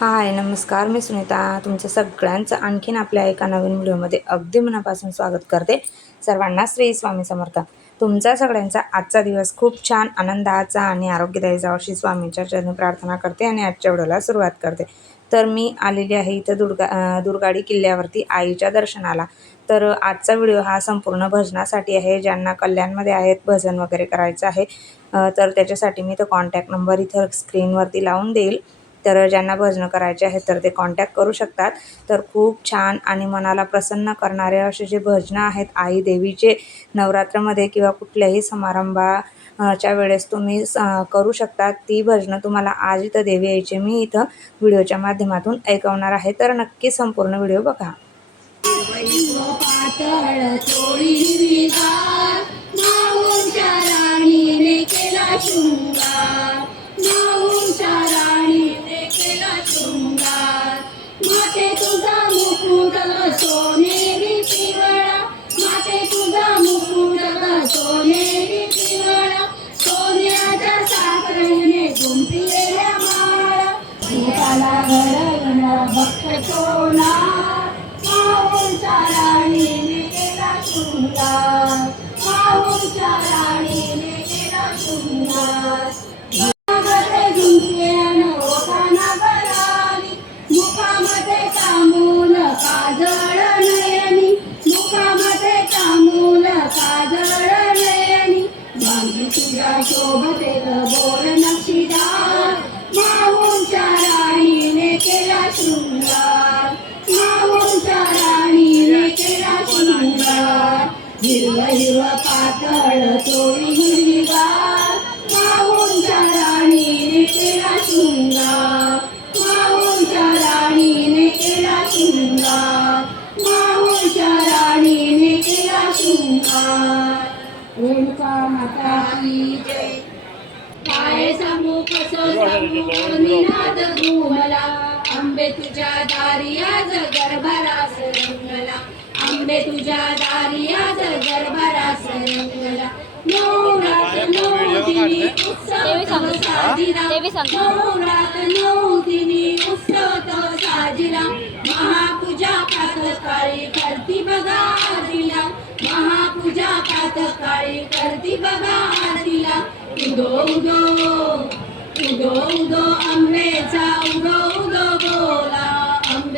हाय नमस्कार मी सुनीता. तुमच्या सगळ्यांचं आणखीन आपल्या एका नवीन व्हिडिओमध्ये अगदी मनापासून स्वागत करते. सर्वांना श्री स्वामी समर्थ. तुमचा सगळ्यांचा आजचा दिवस खूप छान आनंदाचा आणि आरोग्यदायी जावा अशी स्वामींच्या चरणी प्रार्थना करते आणि आजच्या व्हिडिओला सुरुवात करते. तर मी आलेली आहे इथं दुर्गा दुर्गाडी किल्ल्यावरती आईच्या दर्शनाला. तर आजचा व्हिडिओ हा संपूर्ण भजनासाठी आहे. ज्यांना कल्याणमध्ये आहेत भजन वगैरे करायचं आहे तर त्याच्यासाठी मी तो कॉन्टॅक्ट नंबर इथं स्क्रीनवरती लावून देईल. तर ज्यांना भजनं करायचे आहेत तर ते कॉन्टॅक्ट करू शकतात. तर खूप छान आणि मनाला प्रसन्न करणारे असे जे भजनं आहेत आई देवीचे नवरात्रामध्ये किंवा कुठल्याही समारंभा च्या वेळेस तुम्ही स करू शकता ती भजनं तुम्हाला आज इथं देवी यायचे मी इथं व्हिडिओच्या माध्यमातून ऐकवणार आहे. तर नक्की संपूर्ण व्हिडिओ बघा. केला सोना माऊच्या राणीने केला शृंगार माऊच्या राणीने केला हिरव पातळ चोळी हिरवीगार. माऊच्या राणीने केला शृंगार. माऊंच्या राणीने केला शृंगार. माऊंच्या राणीने केला शृंगार. रेणुका माता की जय. काय सांगू कसं सांगू निनाद घुमला आंबे तुझ्या दारी आज गरभरास रंगला आंबे तुझ्या दारी आज गरभरास रंगला नऊ दिनी उत्सव तो साजिरा। नवरात नऊ दिनी उत्सव तो साजिरा। महापूजा कातकाळी करती बघा आदिला महापूजा कातकाळी करती बघा आदिला उदो उदो उदो उदो आंबेचा उदो उदो बोला।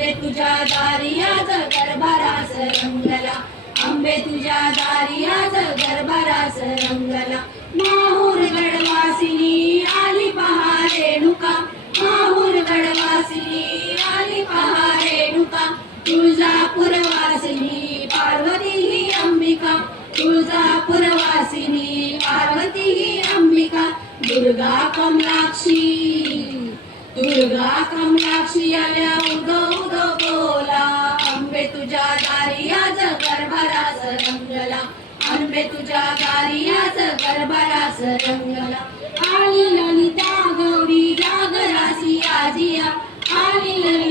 आंबे तुझ्या दारियाच गरभारास रंगला. आंबे तुझ्या दारियाच गरभारास रंगला. माहूर गडवासिनी आली पहा रेणुका माहूर गडवासिनी आली पहा रेणुका तुळजापूरवासिनी पार्वती ही अंबिका. तुळजापूरवासिनी पार्वती ही अंबिका. दुर्गा कमलाक्षी. दुर्गा कमलाक्षी आल्या उदो उदो बोला. आंबे तुझ्या दारी आज गरभरास रंगला आंबे तुझ्या दारी आज गरभरास रंगला आली ललिता गौरी जागरासी आजिया. आली ललिता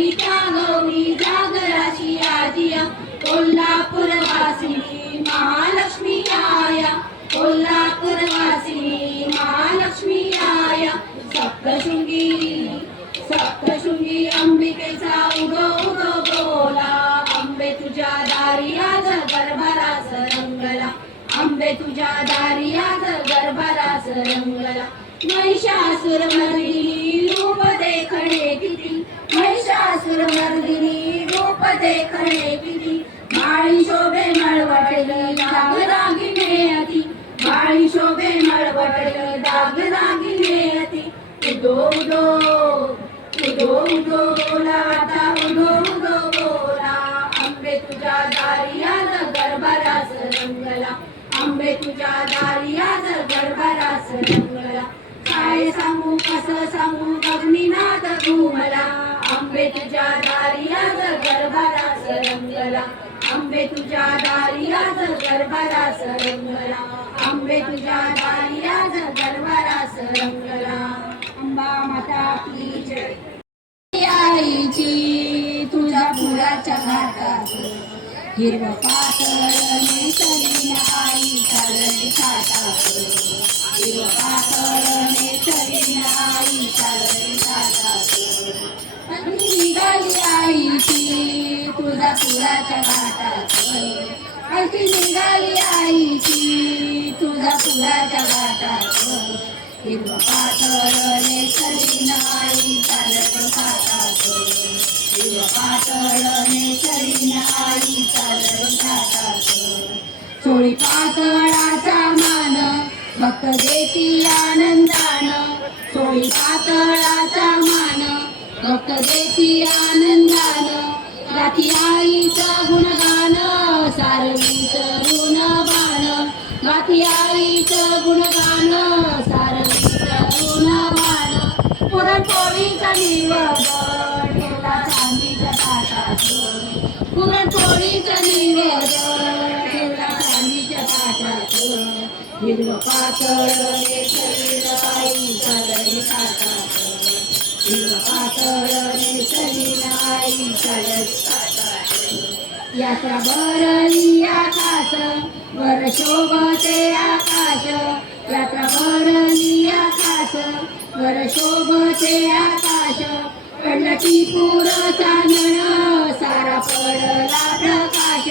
तुझ्या दारी आज रंगला महिषासुर मर्दिनी रूप देखणे किती महिषासुर मर्दिनी रूप देखणे किती माळी शोभे मळवटली दाग दागिने अति माळी शोभे मळवटली दाग दागिने अति उदो उदो उदो उदो बोला आंबे तुझ्या दारी आज गरभरास रंगला. काय सांगू कसं सांगू अग्निनाथ मला आंबे तुझ्या दारी आज गरभरास रंगला. आंबे तुझ्या दारी आज गरभरास रंगला. आंबे तुझ्या दारी आज गरभरास रंगला. अंबा माता की जय. आईची तुझ्या फुलाच्या घाटात हिरव पातळ आईची निघाली आईची तुळजापुराच्या घाटात हिरवं पातळ नेसली आई चालत घाटात हिरवं पातळ नेसली आई चालत घाटात चोळी पातळाचा मान भक्त देती आनंदान. चोळी पातळाचा मान भक्त देती आनंदान. गाती आईचा गुणगान सारवीचं ऋणबाण गाती आईचं गुणगान सारवीचं ऋणबाण पुरणपोळीचा निवड ठेवला चांदीच्या ताटात पुरणपोळीचं हिरवं पातळ नेसलेलं आई चालली ताटात हिरवं पातळ नेसलेलं आई चालली यात्रा भरली आकाश वर शोभते आकाश यात्रा बरली आकाश. वर शोभते आकाश पडला टिपूर चांदण सारा पडला प्रकाश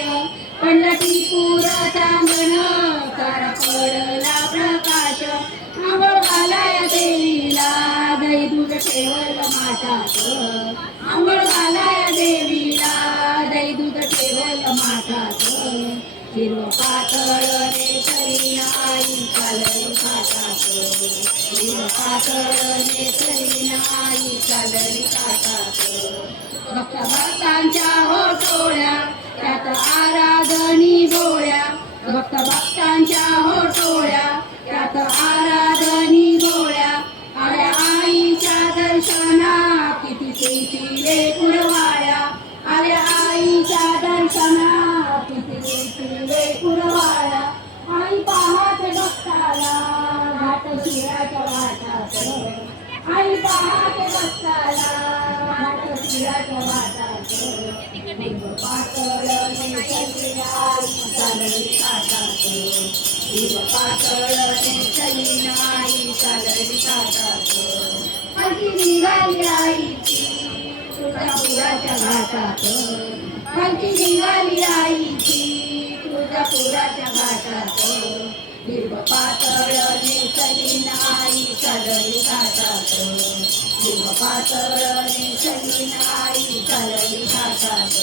पडला टिपूर चांदण सारा पडला प्रकाश. आंघोळ घालाया देवीला दही दूध ठेवलं माठात आंघोळ घालाया देवीला दही दूध ठेवलं माठात हिरव पातळ नेसरी आई चालली काटात हिरव पातळ नेसरी आई चालली काटात भक्त भक्तांच्या आई शिराच्या पातळ आई चालली काटात हिरवं पातळ आई चालली काटात हलकी निघाली आईची तुळजापुराच्या घाटात हलकी निघाली आईची तुळजापुराच्या घाटात. पातळ नेसली नाही चालली घाटात हिरवं पातळ नेसली नाही चालली घाटात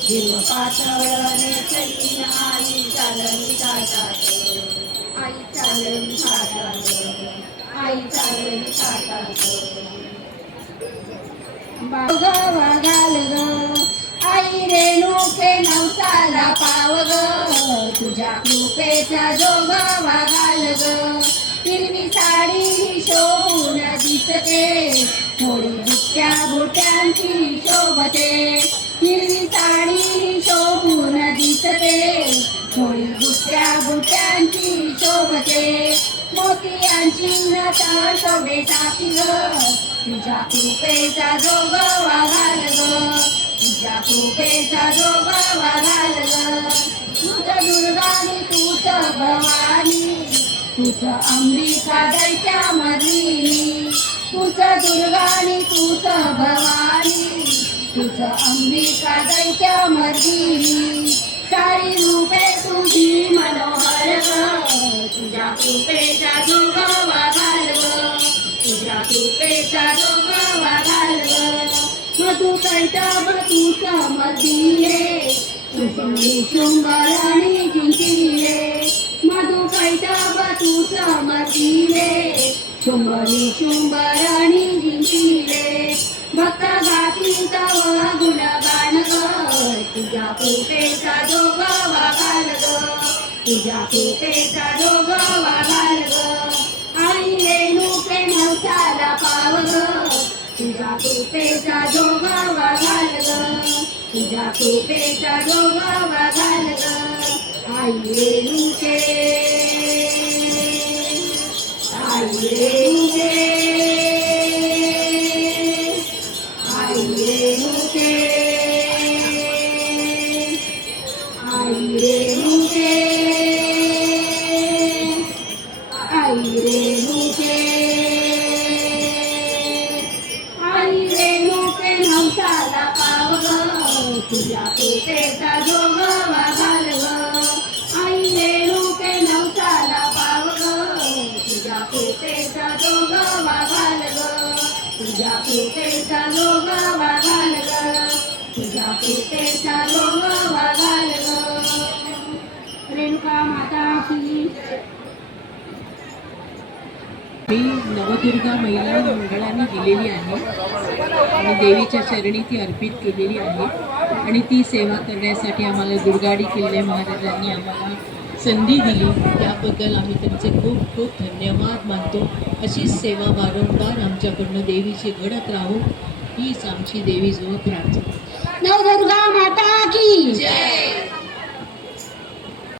हिरवं पातळ नेसली नाही चालली घाटात आई चालली घाटात आई चालली घाटात बागावा घाल ग आई रेणुके नवसाला पाव ग. तुझ्या कृपेचा जोगावा घाल ग. हिरवी साडी ही शोभून दिसते. थोडी दुसऱ्या बोट्यांची शोभते. हिरवी साडी ही शोभून दिसते. थोडी दुसऱ्या बोट्यांची शोभते. मोतियांची नटा जाती ग तुझ्या कृपेचा जोगवा घाल ग तुझ्या कृपेचा जोगवा घाल ग तुझ दुर्गानी तूच भवानी तुझ अंबिका दैत्या मधली तुझ दुर्गानी तूच भवानी तुझ अंबिका दैत्या मधली तुझ्या कृपेचा जोगवा घाल ग तुझ्या कृपेचा जोगवा घाल मधु कैटब तूच मदिले तुझी शृंगाराणी जिंकिले मधु कैटब तूच मदिले शुंभरी शुंभराणी जिंकिले भक्त गाती तव गुणगान ग. तुझ्या कृपेचा जोगवा तुझ्या कृपेचा जोगवा घाल आई रेणुके नवसाला पाव तुझ्या कृपेचा जोगवा घाल तुझ्या कृपेचा जोगवा घाल ग आई रेणुके आई रेणुके आई ग. तुझ्या ग. तुझ्या ग. रेणुका माता की मी नवदुर्गा महिला मंडळाने दिलेली आहे. आणि देवीच्या शरणी ती अर्पित केलेली आहे. आणि ती सेवा करण्यासाठी आम्हाला दुर्गाडी किल्ले महाराजांनी आम्हाला संधी दिली. त्याबद्दल आम्ही त्यांचे खूप खूप धन्यवाद मानतो. अशीच सेवा वारंवार आमच्याकडनं देवीची घडत राहू हीच आमची देवीजवळ प्रार्थना. नवदुर्गा माता की